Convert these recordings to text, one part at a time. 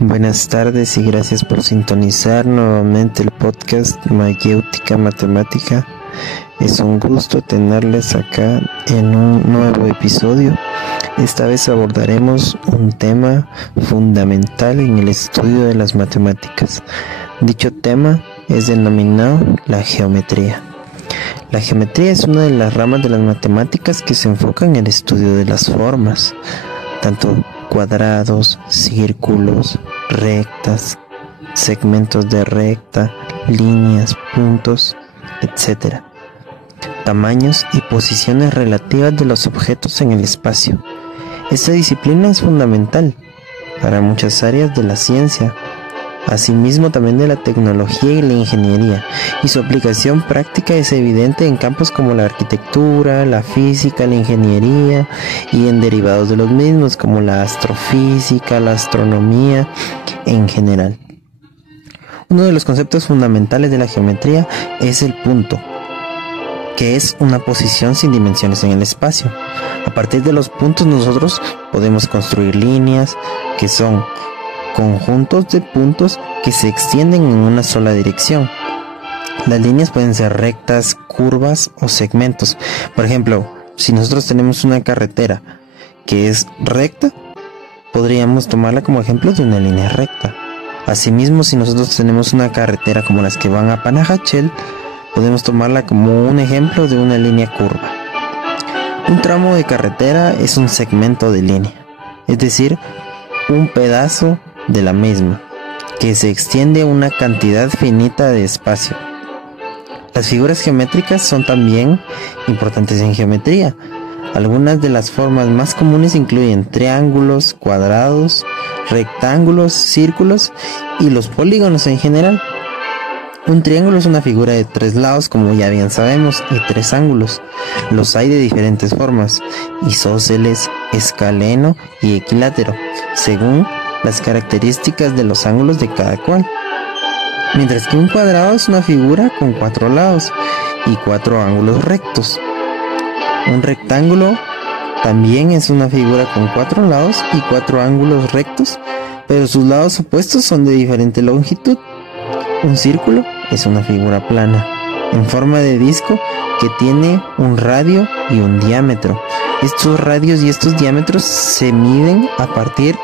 Buenas tardes y gracias por sintonizar nuevamente el podcast Mayéutica Matemática. Es un gusto tenerles acá en un nuevo episodio. Esta vez abordaremos un tema fundamental en el estudio de las matemáticas. Dicho tema es denominado la geometría. La geometría es una de las ramas de las matemáticas que se enfoca en el estudio de las formas, tanto cuadrados, círculos, rectas, segmentos de recta, líneas, puntos, etc. Tamaños y posiciones relativas de los objetos en el espacio. Esta disciplina es fundamental para muchas áreas de la ciencia, asimismo también de la tecnología y la ingeniería, y su aplicación práctica es evidente en campos como la arquitectura, la física, la ingeniería y en derivados de los mismos como la astrofísica, la astronomía en general. Uno de los conceptos fundamentales de la geometría es el punto, que es una posición sin dimensiones en el espacio. A partir de los puntos nosotros podemos construir líneas, que son conjuntos de puntos que se extienden en una sola dirección. Las líneas pueden ser rectas, curvas o segmentos. Por ejemplo, si nosotros tenemos una carretera que es recta, podríamos tomarla como ejemplo de una línea recta. Asimismo, si nosotros tenemos una carretera como las que van a Panajachel, podemos tomarla como un ejemplo de una línea curva. Un tramo de carretera es un segmento de línea, es decir, un pedazo de la misma, que se extiende una cantidad finita de espacio. Las figuras geométricas son también importantes en geometría. Algunas de las formas más comunes incluyen triángulos, cuadrados, rectángulos, círculos y los polígonos en general. Un triángulo es una figura de 3 lados, como ya bien sabemos, y 3 ángulos. Los hay de diferentes formas: isósceles, escaleno y equilátero, según las características de los ángulos de cada cual. Mientras que un cuadrado es una figura con 4 lados y 4 ángulos rectos. Un rectángulo también es una figura con 4 lados y 4 ángulos rectos, pero sus lados opuestos son de diferente longitud. Un círculo es una figura plana, en forma de disco, que tiene un radio y un diámetro. Estos radios y estos diámetros se miden a partir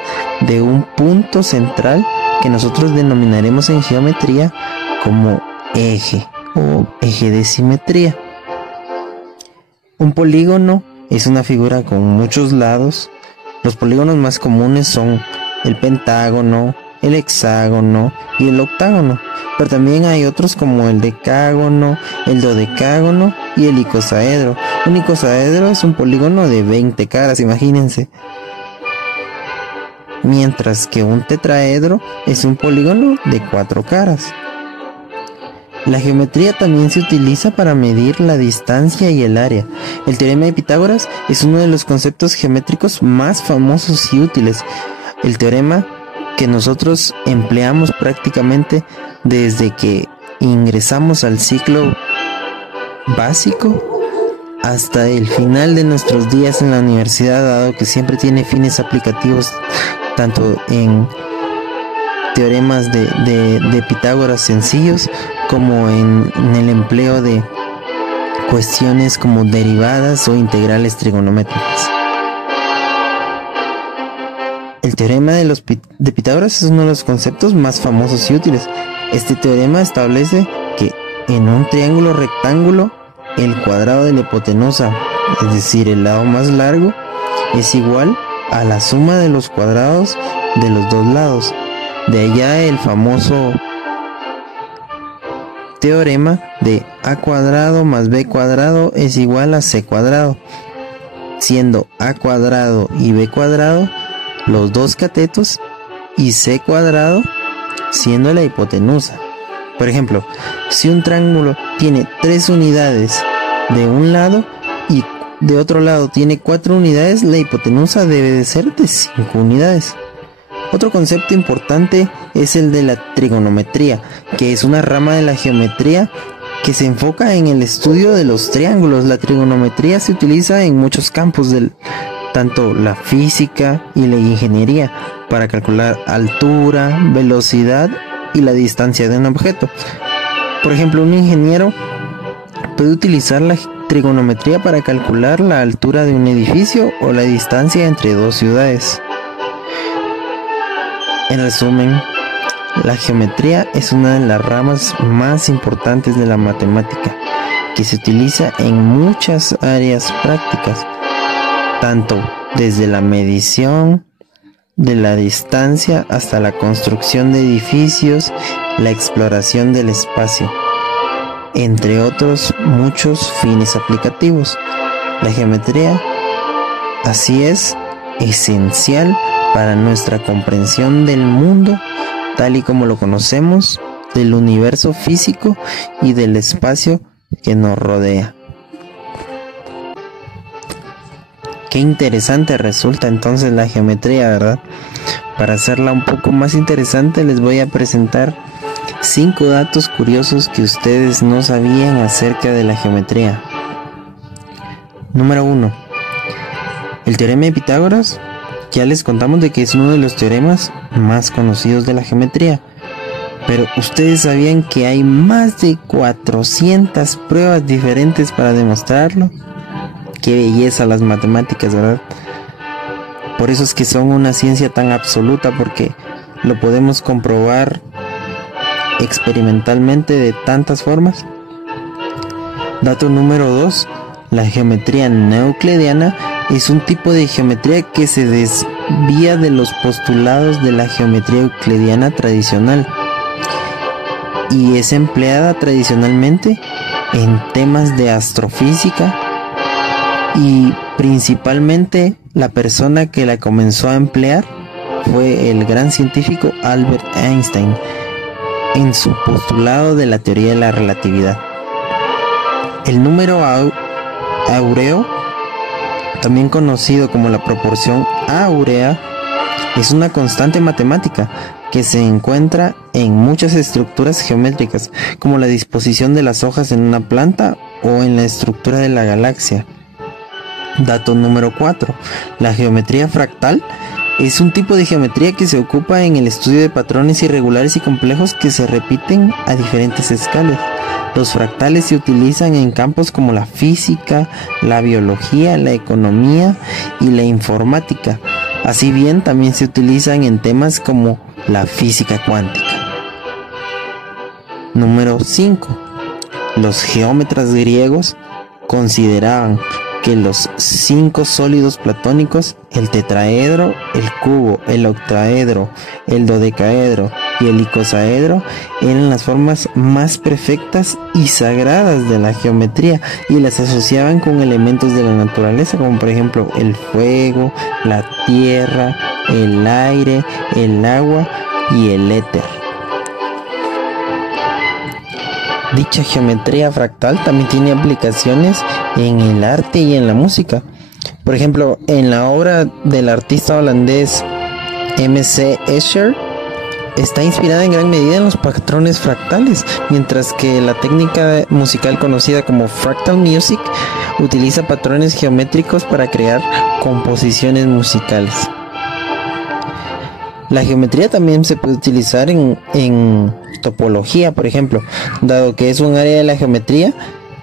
de un punto central que nosotros denominaremos en geometría como eje o eje de simetría. Un polígono es una figura con muchos lados. Los polígonos más comunes son el pentágono, el hexágono y el octágono, pero también hay otros como el decágono, el dodecágono y el icosaedro. Un icosaedro es un polígono de 20 caras, imagínense. Mientras que un tetraedro es un polígono de 4 caras. La geometría también se utiliza para medir la distancia y el área. El teorema de Pitágoras es uno de los conceptos geométricos más famosos y útiles. El teorema que nosotros empleamos prácticamente desde que ingresamos al ciclo básico hasta el final de nuestros días en la universidad, dado que siempre tiene fines aplicativos tanto en teoremas de Pitágoras sencillos como en el empleo de cuestiones como derivadas o integrales trigonométricas. El teorema de Pitágoras es uno de los conceptos más famosos y útiles. Este teorema establece que en un triángulo rectángulo el cuadrado de la hipotenusa, es decir, el lado más largo, es igual a la suma de los cuadrados de los dos lados. De allá el famoso teorema de a cuadrado más b cuadrado es igual a c cuadrado, siendo a cuadrado y b cuadrado los dos catetos y c cuadrado siendo la hipotenusa. Por ejemplo, si un triángulo tiene 3 unidades de un lado y de otro lado tiene 4 unidades, la hipotenusa debe de ser de 5 unidades. Otro concepto importante es el de la trigonometría, que es una rama de la geometría que se enfoca en el estudio de los triángulos. La trigonometría se utiliza en muchos campos tanto la física y la ingeniería, para calcular altura, velocidad y la distancia de un objeto. Por ejemplo, un ingeniero puede utilizar la trigonometría para calcular la altura de un edificio o la distancia entre dos ciudades. En resumen, la geometría es una de las ramas más importantes de la matemática, que se utiliza en muchas áreas prácticas, tanto desde la medición de la distancia hasta la construcción de edificios, la exploración del espacio, entre otros muchos fines aplicativos. La geometría, así es, esencial para nuestra comprensión del mundo tal y como lo conocemos, del universo físico y del espacio que nos rodea. Qué interesante resulta entonces la geometría, ¿verdad? Para hacerla un poco más interesante les voy a presentar 5 datos curiosos que ustedes no sabían acerca de la geometría. Número 1. El teorema de Pitágoras. Ya les contamos de que es uno de los teoremas más conocidos de la geometría. Pero ustedes sabían que hay más de 400 pruebas diferentes para demostrarlo. Qué belleza las matemáticas, ¿verdad? Por eso es que son una ciencia tan absoluta, porque lo podemos comprobar experimentalmente de tantas formas. Dato número 2. La geometría no euclidiana es un tipo de geometría que se desvía de los postulados de la geometría euclidiana tradicional y es empleada tradicionalmente en temas de astrofísica, y principalmente la persona que la comenzó a emplear fue el gran científico Albert Einstein en su postulado de la teoría de la relatividad. El número áureo, también conocido como la proporción áurea, es una constante matemática que se encuentra en muchas estructuras geométricas, como la disposición de las hojas en una planta o en la estructura de la galaxia. Dato número 4. La geometría fractal es un tipo de geometría que se ocupa en el estudio de patrones irregulares y complejos que se repiten a diferentes escalas. Los fractales se utilizan en campos como la física, la biología, la economía y la informática. Así bien, también se utilizan en temas como la física cuántica. Número 5. Los geómetras griegos consideraban que los 5 sólidos platónicos, el tetraedro, el cubo, el octaedro, el dodecaedro y el icosaedro, eran las formas más perfectas y sagradas de la geometría, y las asociaban con elementos de la naturaleza, como por ejemplo el fuego, la tierra, el aire, el agua y el éter. Dicha geometría fractal también tiene aplicaciones en el arte y en la música. Por ejemplo, en la obra del artista holandés M.C. Escher está inspirada en gran medida en los patrones fractales, mientras que la técnica musical conocida como fractal music utiliza patrones geométricos para crear composiciones musicales. La geometría también se puede utilizar en topología, por ejemplo, dado que es un área de la geometría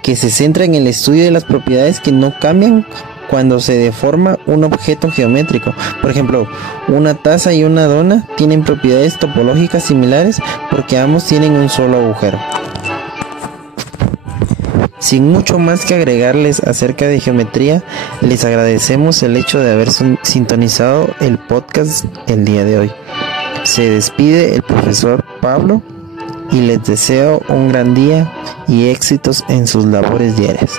que se centra en el estudio de las propiedades que no cambian cuando se deforma un objeto geométrico. Por ejemplo, una taza y una dona tienen propiedades topológicas similares porque ambos tienen un solo agujero. Sin mucho más que agregarles acerca de geometría, les agradecemos el hecho de haber sintonizado el podcast el día de hoy. Se despide el profesor Pablo y les deseo un gran día y éxitos en sus labores diarias.